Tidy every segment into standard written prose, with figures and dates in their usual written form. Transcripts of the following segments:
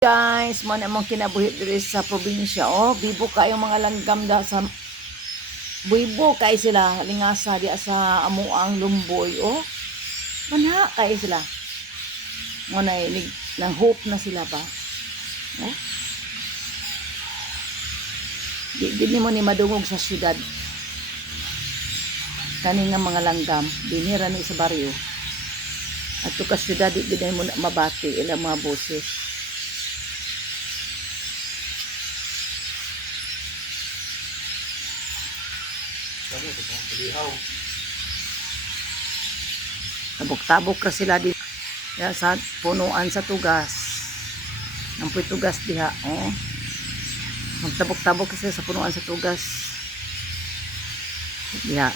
Guys, mo na mong kinabuhi diri sa probinsya. Oh, bibo kayong mga langgam da sa buibo kay sila lingasa di sa amuang lumboy. Oh, manha kay sila. Mo na nang hope na sila ba. Eh? Di mo ni madungog sa syudad. Kani nga mga langgam, dinira ni sa baryo. At to ka syudad di mo na mabati ilang mga boses. Tabok-tabok ka sila di sa punuan sa tugas. Nampoy tugas diha, oh. Magtabok-tabok kasi sa punuan sa tugas. Diha.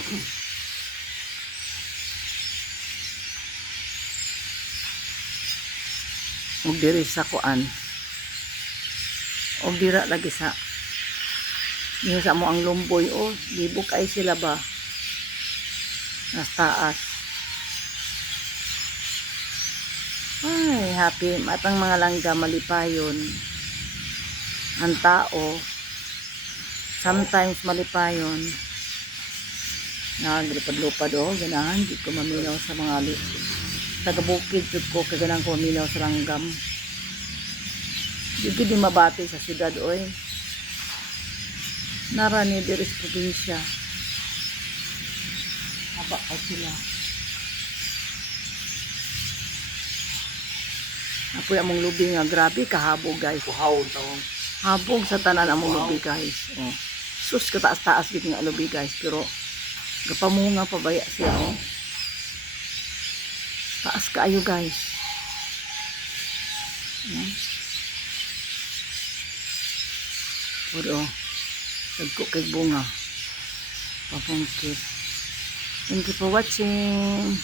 Og diri sa kuan. Og dira lagi sa niya sa mo ang lumboy, oh, libog ay sila ba nas taas. Ay, happy matang mga langga malipayon ang tao sometimes malipayon naglipad-lupad, oh, ganahan di ko maminaw sa mga taga-bukid ko kaganan ko maminaw sa langgam di mabati sa syudad, oy. Narani diri sa probinsya. Haba pa sila. Apoy among lubi nga grabe kahabog, guys. Kuhawon taon. Habog sa tanan among lubi, guys. Oh. Sus ka taas-taas gid nga lubi, guys, pero gapamunga pa baya siya, oh. Taas kaayo, guys. Puro tagko kay bunga papungkit. Thank you for watching.